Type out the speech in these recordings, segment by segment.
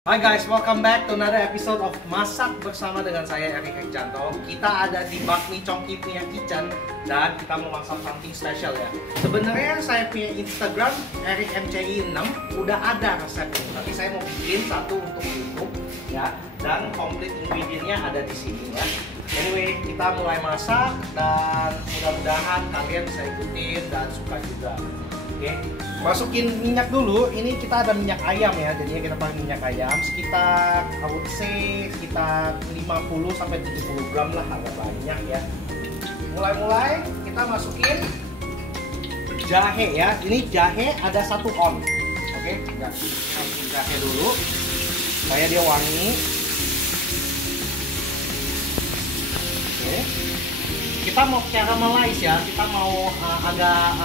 Hai guys, welcome back to another episode of Masak bersama dengan saya Erik Hekjanto. Kita ada di Bakmi Chongki punya kitchen dan kita mau masak something special ya. Sebenarnya saya punya Instagram erikmci6 udah ada resepnya, tapi saya mau bikin satu untuk YouTube ya. Dan complete ingredientnya ada di sini ya. Anyway, kita mulai masak dan mudah-mudahan kalian bisa ikutin dan suka juga. Oke, masukin minyak dulu. Ini kita ada minyak ayam ya, jadinya kita pakai minyak ayam sekitar, I would say sekitar 50-70 gram lah, agak banyak ya. Mulai kita masukin jahe ya. Ini jahe ada 1 on. Oke, masukin jahe dulu supaya dia wangi. Oke, kita mau caramelize ya. Kita mau agak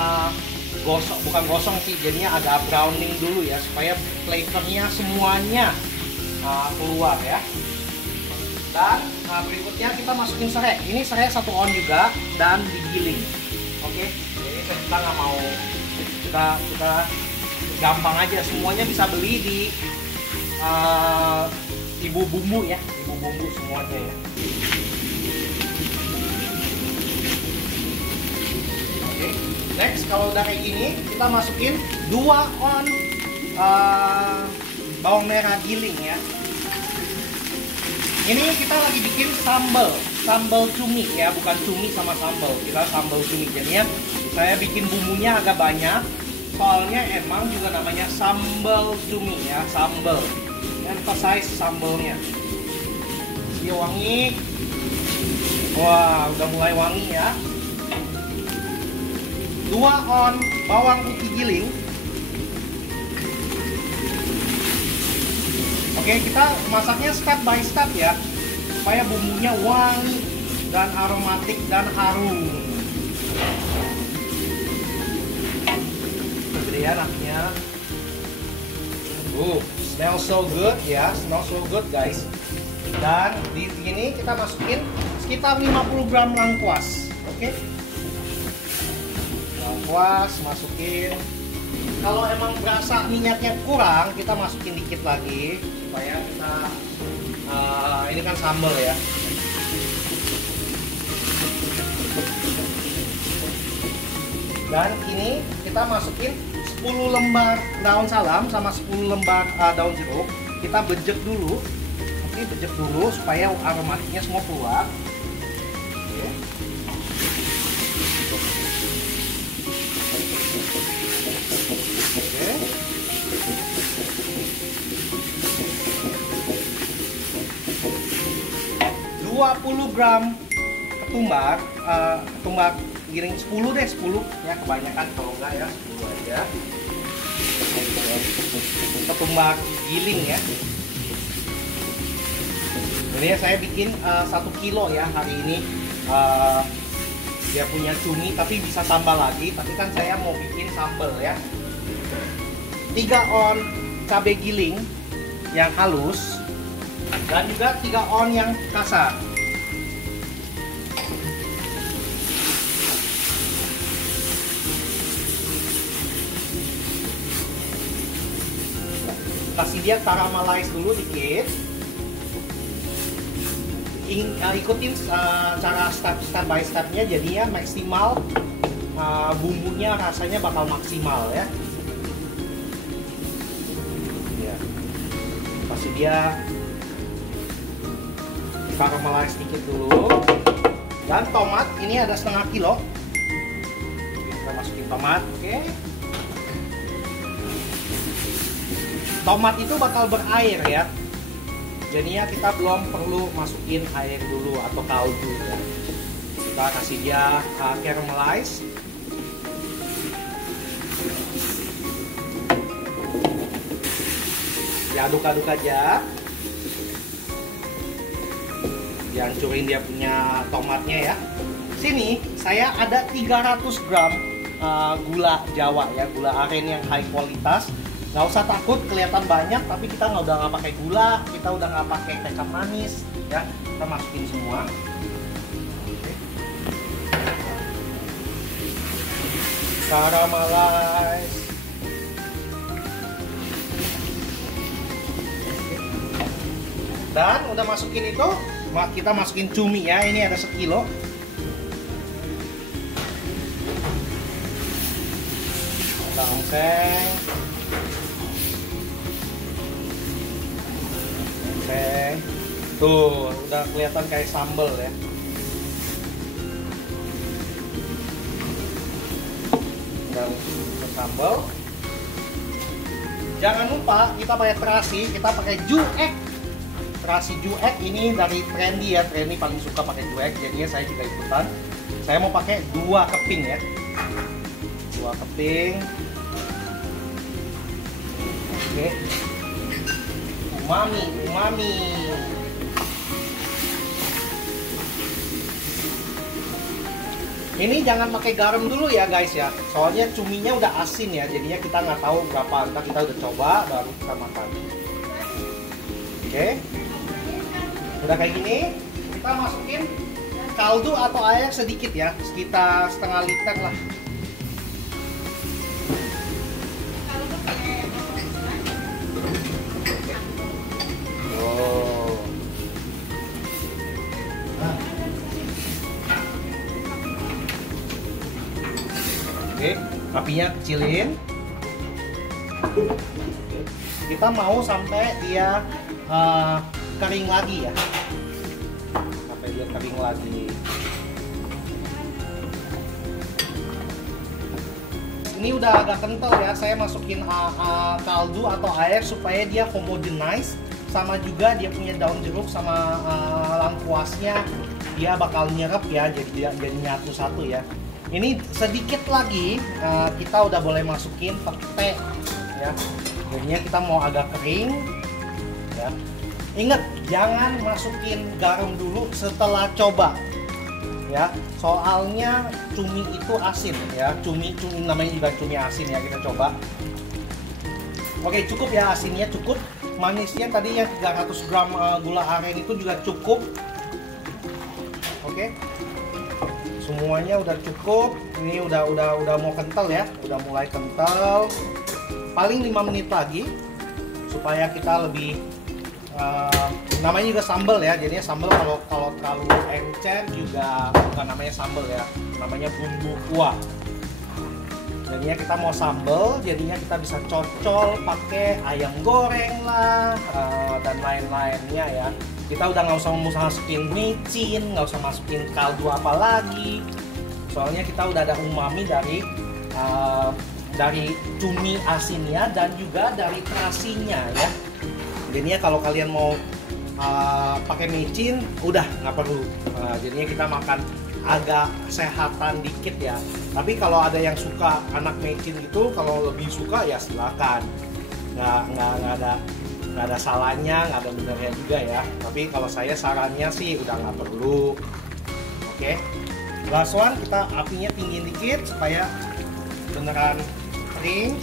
gosong, bukan gosong sih, jadinya agak browning dulu ya supaya flavornya semuanya keluar ya. Dan berikutnya kita masukin serai. Ini serai 1 on juga dan digiling. Oke, jadi kita nggak mau, kita gampang aja, semuanya bisa beli di Ibu Bumbu ya, Ibu Bumbu semuanya ya. Next, kalau udah kayak gini, kita masukin 2 on bawang merah giling ya. Ini kita lagi bikin sambal cumi ya, bukan cumi sama sambal. Kita sambal cumi, jadinya saya bikin bumbunya agak banyak. Soalnya emang juga namanya sambal cumi ya, sambal. Emphasize sambalnya. Dia wangi. Wah, udah mulai wangi ya. 2 on bawang putih giling. Oke, kita masaknya step by step ya, supaya bumbunya wangi dan aromatik dan harum. Kegedean apinya. Smell so good ya, smell so good guys. Dan di sini kita masukin sekitar 50 gram lengkuas. Oke. Lengkuas masukin. Kalau emang berasa minyaknya kurang, kita masukin dikit lagi supaya kita ini kan sambal ya. Dan ini kita masukin 10 lembar daun salam sama 10 lembar daun jeruk. Kita bejek dulu. Oke, bejek dulu supaya aromatiknya semua keluar. Oke. Oke. 20 gram ketumbar, ketumbar giling 10 deh, 10 ya, kebanyakan kalau enggak ya 10 aja. Ketumbar giling ya. Jadi saya bikin 1 kilo ya hari ini. Dia punya cumi tapi bisa tambah lagi, tapi kan saya mau bikin sambal ya. 3 on cabai giling yang halus dan juga 3 on yang kasar. Kasih dia caramelize dulu dikit. Ikutin cara step by stepnya, jadinya maksimal, bumbunya rasanya bakal maksimal ya. Kasih dia caramelize dikit dulu. Dan tomat ini ada 1/2 kilo. Kita masukin tomat, oke. Tomat itu bakal berair ya. Jadinya kita belum perlu masukin air dulu atau kaldu ya. Kita kasih dia caramelize. Diaduk-aduk aja. Dihancurin dia punya tomatnya ya. Sini saya ada 300 gram gula Jawa ya, gula aren yang high kualitas. Nggak usah takut kelihatan banyak, tapi kita udah nggak pakai gula, kita udah nggak pakai kecap manis ya. Kita masukin semua. Caramelize. Dan udah masukin itu, kita masukin cumi ya. Ini ada 1 kilo. Kita ongseng. Ongseng. Tuh, udah kelihatan kayak sambal ya. Dan sambal. Jangan lupa kita pakai terasi, kita pakai juek. Terasi juek ini dari Trendy ya. Trendy paling suka pakai juek, jadinya saya juga ikutan. Saya mau pakai 2 keping ya. 2 keping. Oke. Umami, umami. Ini jangan pakai garam dulu ya guys ya, soalnya cuminya udah asin ya, jadinya kita nggak tahu berapa. Ntar kita udah coba baru kita makan. Oke, udah kayak gini, kita masukin kaldu atau air sedikit ya, sekitar setengah liter lah. Oke, apinya kecilin. Kita mau sampai dia kering lagi ya. Sampai dia kering lagi. Ini udah agak kental ya. Saya masukin kaldu atau air supaya dia homogenize. Sama juga dia punya daun jeruk sama lengkuasnya. Dia bakal nyerap ya. Jadi nyatu satu ya. Ini sedikit lagi kita udah boleh masukin pete ya. Jadinya kita mau agak kering ya. Ingat, jangan masukin garam dulu setelah coba ya. Soalnya cumi itu asin ya. Cumi namanya juga cumi asin ya, kita coba. Oke, cukup ya asinnya, cukup. Manisnya tadi yang 300 gram gula aren itu juga cukup. Oke. Semuanya udah cukup. Ini udah mau kental ya, udah mulai kental. Paling 5 menit lagi supaya kita lebih namanya juga sambal ya. Jadinya sambal kalau terlalu encer juga bukan namanya sambal ya, namanya bumbu kuah. Jadinya kita mau sambal, jadinya kita bisa cocol pakai ayam goreng lah dan lain-lainnya ya. Kita udah nggak usah masukin micin, nggak usah masukin kaldu apa lagi. Soalnya kita udah ada umami dari cumi asinnya dan juga dari terasinya ya. Jadinya kalau kalian mau pakai micin, udah nggak perlu. Jadinya kita makan agak sehatan dikit ya. Tapi kalau ada yang suka anak micin itu, kalau lebih suka ya silakan. Nggak ada salahnya, nggak ada benernya juga ya. Tapi kalau saya sarannya sih udah nggak perlu. Oke, last one, kita apinya tinggi dikit supaya beneran kering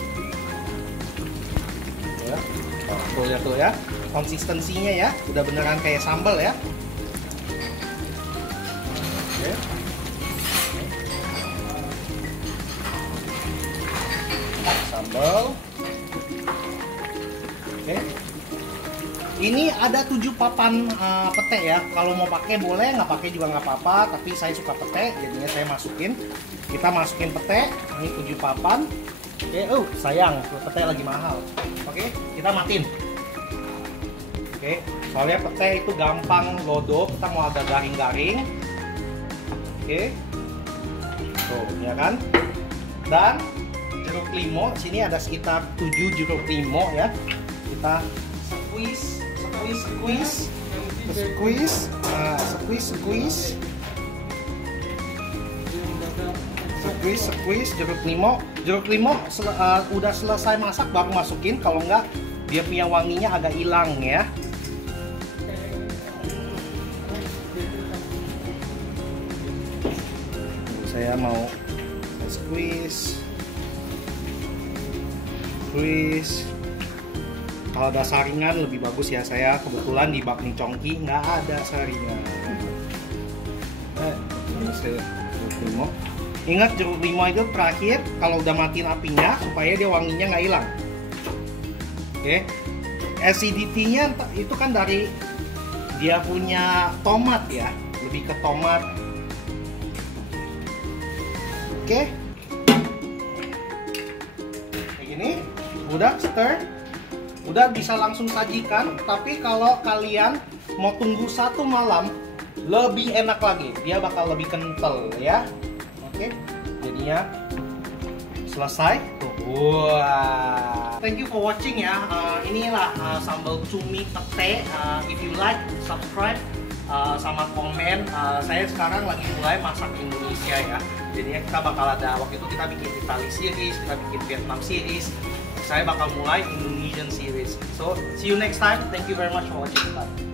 ya. Tuh ya, tuh ya, konsistensinya ya udah beneran kayak sambal ya. Oke. Sambal. Oke. Ini ada 7 papan pete ya. Kalau mau pakai boleh, nggak pakai juga nggak apa-apa. Tapi saya suka pete, jadinya saya masukin. Kita masukin pete. Ini 7 papan. Oke, sayang, pete lagi mahal. Oke, kita matiin. Oke, soalnya pete itu gampang lodo. Kita mau agak garing-garing. Oke, tuh ya kan. Dan jeruk limau. Sini ada sekitar 7 jeruk limau ya. Kita squeeze jeruk limau. Jeruk limau udah selesai masak baru masukin, kalau enggak dia punya wanginya agak hilang ya. Saya mau squeeze. Kalau ada saringan lebih bagus ya. Saya kebetulan di bakmi congki nggak ada saringan. Jeruk limau. Ingat, jeruk limau itu terakhir kalau udah matiin apinya supaya dia wanginya nggak hilang. Oke, acidity-nya itu kan dari dia punya tomat ya, lebih ke tomat. Oke, kayak gini, udah stir, udah bisa langsung sajikan. Tapi kalau kalian mau tunggu 1 malam, lebih enak lagi, dia bakal lebih kental ya. Oke, jadinya selesai. Wah, thank you for watching ya. Inilah sambal cumi pete. If you like, subscribe sama komen. Saya sekarang lagi mulai masak Indonesia ya. Jadinya kita bakal ada, waktu itu kita bikin Italy series, kita bikin Vietnam series. Saya bakal mulai Indonesian series. So see you next time. Thank you very much for watching. Bye.